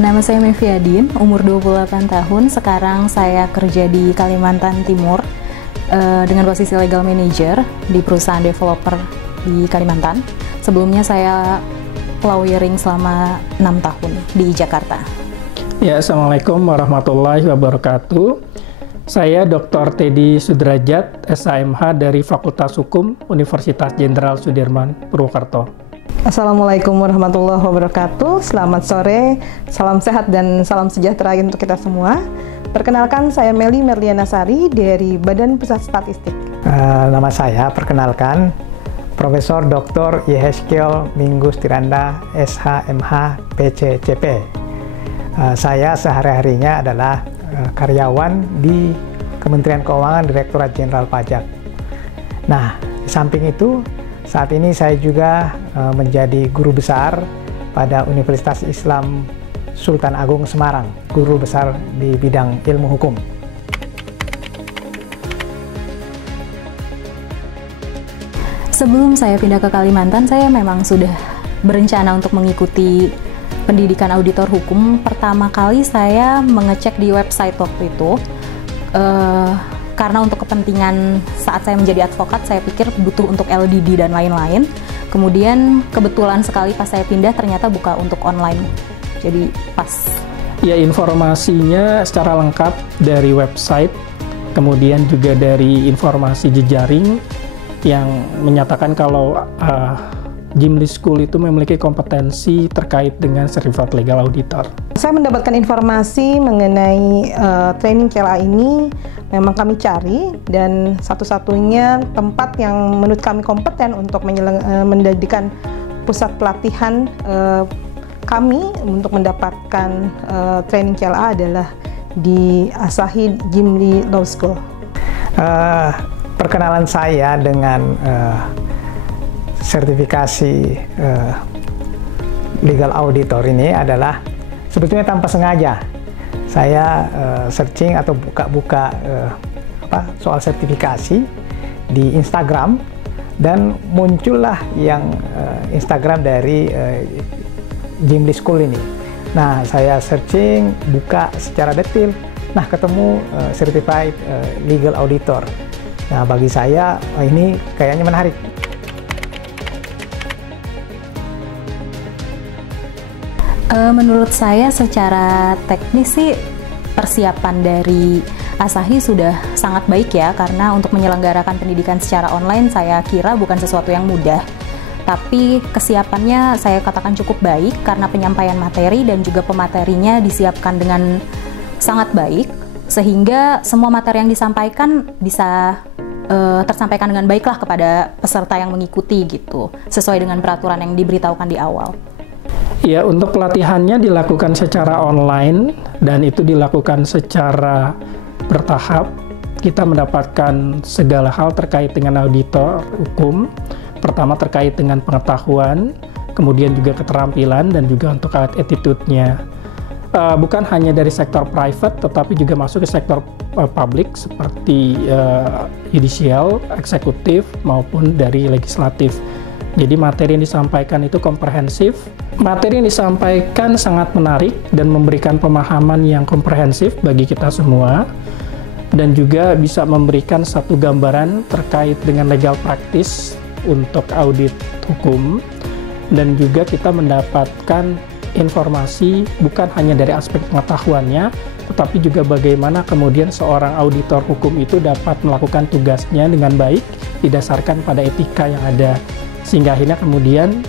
Nama saya Meviadin, umur 28 tahun. Sekarang saya kerja di Kalimantan Timur dengan posisi legal manager di perusahaan developer di Kalimantan. Sebelumnya saya lawyering selama 6 tahun di Jakarta. Ya, Assalamualaikum warahmatullahi wabarakatuh. Saya Dr. Teddy Sudrajat, SHMH dari Fakultas Hukum Universitas Jenderal Sudirman, Purwokerto. Assalamualaikum warahmatullahi wabarakatuh. Selamat sore, salam sehat dan salam sejahtera untuk kita semua. Perkenalkan, saya Meli Merliana Sari dari Badan Pusat Statistik. Nama saya, perkenalkan, Profesor Dr. Yehezkiel Minggus Tiranda, SHMH PCCP. Saya sehari-harinya adalah karyawan di Kementerian Keuangan Direktorat Jenderal Pajak. Nah, di samping itu, saat ini saya juga menjadi guru besar pada Universitas Islam Sultan Agung Semarang, guru besar di bidang ilmu hukum. Sebelum saya pindah ke Kalimantan, saya memang sudah berencana untuk mengikuti pendidikan auditor hukum. Pertama kali saya mengecek di website waktu itu, karena untuk kepentingan saat saya menjadi advokat, saya pikir butuh untuk LDD dan lain-lain. Kemudian kebetulan sekali pas saya pindah ternyata buka untuk online. Jadi pas. Ya, informasinya secara lengkap dari website, kemudian juga dari informasi jejaring yang menyatakan kalau Jimli School itu memiliki kompetensi terkait dengan sertifikat legal auditor. Saya mendapatkan informasi mengenai training CLA ini, memang kami cari, dan satu-satunya tempat yang menurut kami kompeten untuk mendirikan pusat pelatihan kami untuk mendapatkan training CLA adalah di Asahi Jimli Law School. Perkenalan saya dengan sertifikasi legal auditor ini adalah sebetulnya tanpa sengaja. Saya searching atau buka-buka soal sertifikasi di Instagram, dan muncullah yang Instagram dari Jimli School ini. Nah, saya searching, buka secara detail, nah ketemu certified legal auditor. Nah, bagi saya ini kayaknya menarik. Menurut saya secara teknis sih persiapan dari Asahi sudah sangat baik ya, karena untuk menyelenggarakan pendidikan secara online saya kira bukan sesuatu yang mudah. Tapi kesiapannya saya katakan cukup baik karena penyampaian materi dan juga pematerinya disiapkan dengan sangat baik, sehingga semua materi yang disampaikan bisa tersampaikan dengan baiklah kepada peserta yang mengikuti gitu, sesuai dengan peraturan yang diberitahukan di awal. Ya, untuk pelatihannya dilakukan secara online dan itu dilakukan secara bertahap. Kita mendapatkan segala hal terkait dengan auditor hukum. Pertama terkait dengan pengetahuan, kemudian juga keterampilan dan juga untuk attitude-nya. Bukan hanya dari sektor private, tetapi juga masuk ke sektor publik seperti judicial, eksekutif, maupun dari legislatif. Jadi materi yang disampaikan itu komprehensif. Materi yang disampaikan sangat menarik dan memberikan pemahaman yang komprehensif bagi kita semua. dan juga bisa memberikan satu gambaran terkait dengan legal practice untuk audit hukum, dan juga kita mendapatkan informasi bukan hanya dari aspek pengetahuannya, tetapi juga bagaimana kemudian seorang auditor hukum itu dapat melakukan tugasnya dengan baik didasarkan pada etika yang ada, sehingga akhirnya kemudian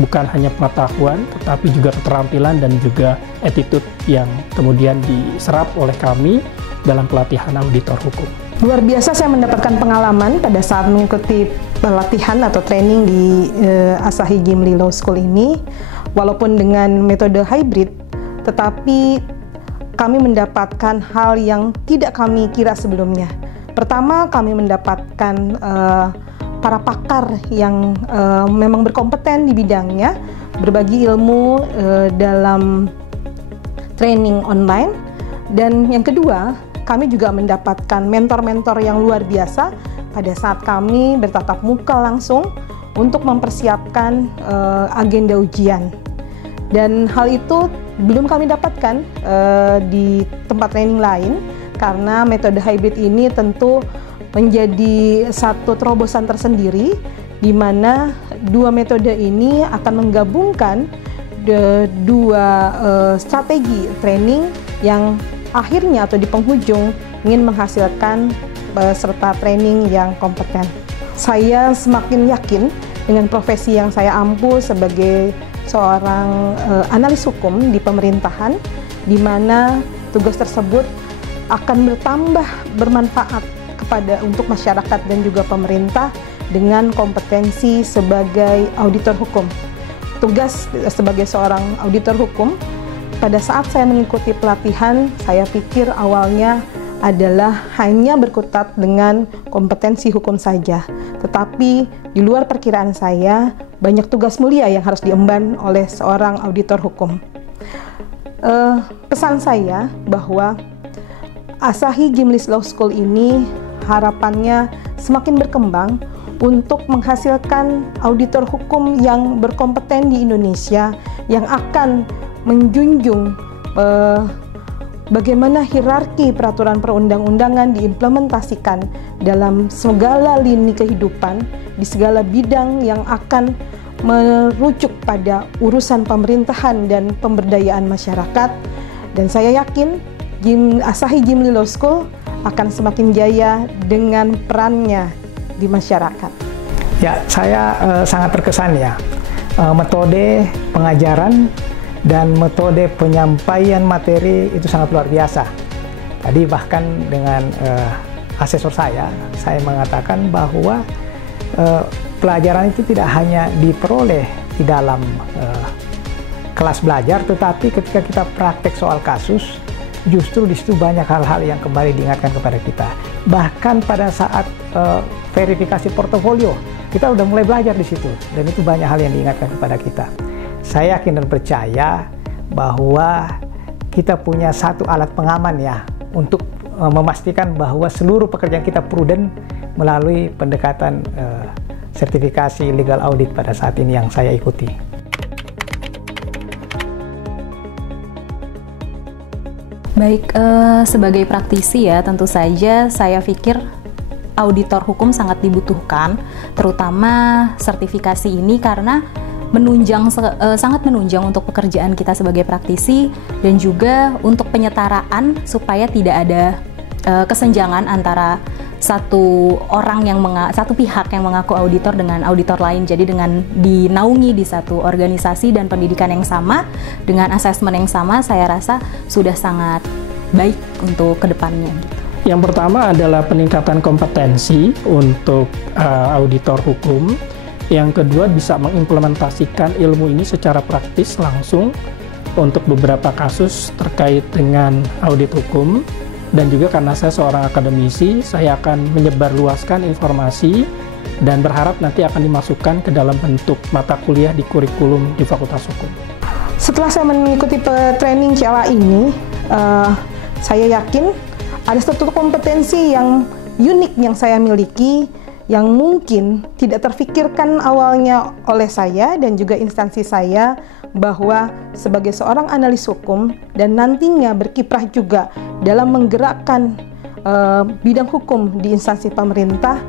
bukan hanya pengetahuan tetapi juga keterampilan dan juga attitude yang kemudian diserap oleh kami dalam pelatihan auditor hukum. Luar biasa saya mendapatkan pengalaman pada saat mengikuti pelatihan atau training di Asahi Gimli Law School ini. Walaupun dengan metode hybrid, tetapi kami mendapatkan hal yang tidak kami kira sebelumnya. Pertama, kami mendapatkan para pakar yang memang berkompeten di bidangnya, berbagi ilmu dalam training online. Dan yang kedua, kami juga mendapatkan mentor-mentor yang luar biasa pada saat kami bertatap muka langsung untuk mempersiapkan agenda ujian. Dan hal itu belum kami dapatkan di tempat training lain, karena metode hybrid ini tentu menjadi satu terobosan tersendiri, di mana dua metode ini akan menggabungkan dua strategi training yang akhirnya atau di penghujung ingin menghasilkan peserta training yang kompeten. Saya semakin yakin dengan profesi yang saya ampu sebagai seorang analis hukum di pemerintahan, di mana tugas tersebut akan bertambah bermanfaat untuk masyarakat dan juga pemerintah dengan kompetensi sebagai auditor hukum. Tugas sebagai seorang auditor hukum, pada saat saya mengikuti pelatihan, saya pikir awalnya adalah hanya berkutat dengan kompetensi hukum saja. Tetapi di luar perkiraan saya, banyak tugas mulia yang harus diemban oleh seorang auditor hukum. Pesan saya bahwa Asahi Gimli Law School ini harapannya semakin berkembang untuk menghasilkan auditor hukum yang berkompeten di Indonesia, yang akan menjunjung bagaimana hierarki peraturan perundang-undangan diimplementasikan dalam segala lini kehidupan, di segala bidang yang akan merujuk pada urusan pemerintahan dan pemberdayaan masyarakat. Dan saya yakin Asahi Gimli Law School akan semakin jaya dengan perannya di masyarakat. Ya, saya sangat terkesan ya. Metode pengajaran dan metode penyampaian materi itu sangat luar biasa. Tadi bahkan dengan asesor saya mengatakan bahwa pelajaran itu tidak hanya diperoleh di dalam kelas belajar, tetapi ketika kita praktek soal kasus, justru di situ banyak hal-hal yang kembali diingatkan kepada kita. Bahkan pada saat verifikasi portofolio, kita udah mulai belajar di situ, dan itu banyak hal yang diingatkan kepada kita. Saya yakin dan percaya bahwa kita punya satu alat pengaman ya untuk memastikan bahwa seluruh pekerjaan kita prudent melalui pendekatan sertifikasi legal audit pada saat ini yang saya ikuti. Baik, sebagai praktisi ya, tentu saja saya pikir auditor hukum sangat dibutuhkan, terutama sertifikasi ini karena sangat menunjang untuk pekerjaan kita sebagai praktisi, dan juga untuk penyetaraan supaya tidak ada kesenjangan antara satu pihak yang mengaku auditor dengan auditor lain. Jadi dengan dinaungi di satu organisasi dan pendidikan yang sama, dengan asesmen yang sama, saya rasa sudah sangat baik untuk kedepannya. Yang pertama adalah peningkatan kompetensi untuk auditor hukum. Yang kedua, bisa mengimplementasikan ilmu ini secara praktis langsung untuk beberapa kasus terkait dengan audit hukum. Dan juga karena saya seorang akademisi, saya akan menyebarluaskan informasi dan berharap nanti akan dimasukkan ke dalam bentuk mata kuliah di kurikulum di Fakultas Hukum. Setelah saya mengikuti training CLA ini, saya yakin ada satu kompetensi yang unik yang saya miliki, yang mungkin tidak terfikirkan awalnya oleh saya dan juga instansi saya, bahwa sebagai seorang analis hukum dan nantinya berkiprah juga dalam menggerakkan bidang hukum di instansi pemerintah,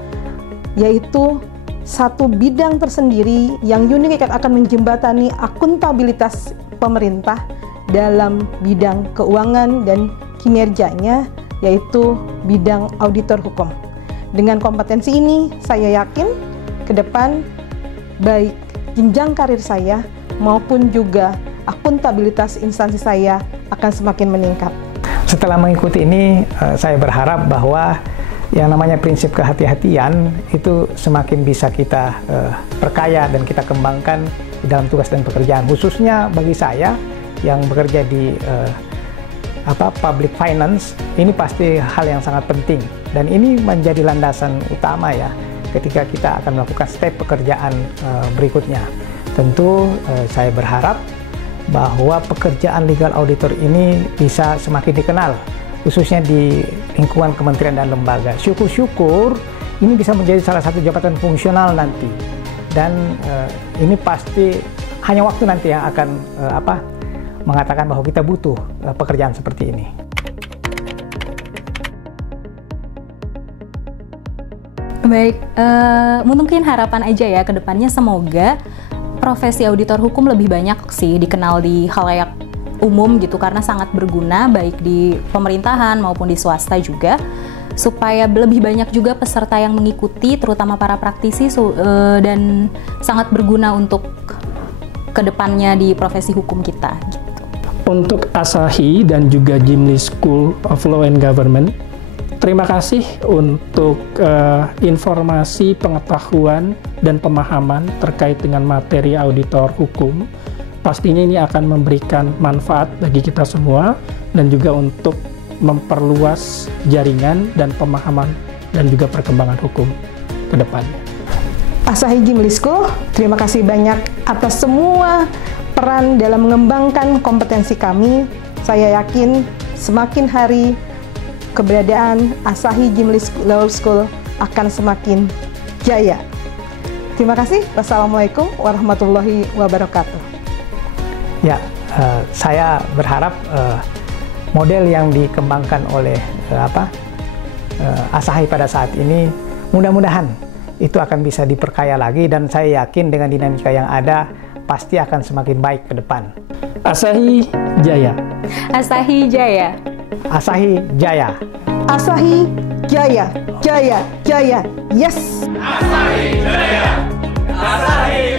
yaitu satu bidang tersendiri yang unik yang akan menjembatani akuntabilitas pemerintah dalam bidang keuangan dan kinerjanya, yaitu bidang auditor hukum. Dengan kompetensi ini, saya yakin ke depan baik jenjang karir saya maupun juga akuntabilitas instansi saya akan semakin meningkat. Setelah mengikuti ini, saya berharap bahwa yang namanya prinsip kehati-hatian itu semakin bisa kita perkaya dan kita kembangkan di dalam tugas dan pekerjaan, khususnya bagi saya yang bekerja di public finance. Ini pasti hal yang sangat penting dan ini menjadi landasan utama ya ketika kita akan melakukan step pekerjaan berikutnya. Tentu saya berharap bahwa pekerjaan legal auditor ini bisa semakin dikenal, khususnya di lingkungan kementerian dan lembaga. Syukur-syukur ini bisa menjadi salah satu jabatan fungsional nanti, dan ini pasti hanya waktu nanti yang akan mengatakan bahwa kita butuh pekerjaan seperti ini. Baik, mungkin harapan aja ya ke depannya, semoga profesi auditor hukum lebih banyak sih dikenal di khalayak umum gitu, karena sangat berguna baik di pemerintahan maupun di swasta juga, supaya lebih banyak juga peserta yang mengikuti, terutama para praktisi, dan sangat berguna untuk kedepannya di profesi hukum kita gitu. Untuk Asahi dan juga Gimli School of Law and Government, terima kasih untuk informasi, pengetahuan, dan pemahaman terkait dengan materi auditor hukum. Pastinya ini akan memberikan manfaat bagi kita semua dan juga untuk memperluas jaringan dan pemahaman dan juga perkembangan hukum ke depannya. Asahi Gimli School, terima kasih banyak atas semua peran dalam mengembangkan kompetensi kami. Saya yakin semakin hari keberadaan Asahi Gimli Law School akan semakin jaya. Terima kasih. Wassalamualaikum warahmatullahi wabarakatuh. Ya, saya berharap model yang dikembangkan oleh Asahi pada saat ini mudah-mudahan itu akan bisa diperkaya lagi, dan saya yakin dengan dinamika yang ada pasti akan semakin baik ke depan. Asahi Jaya. Asahi Jaya. Asahi Jaya. Asahi Jaya. Jaya. Jaya. Yes. Asahi Jaya. Asahi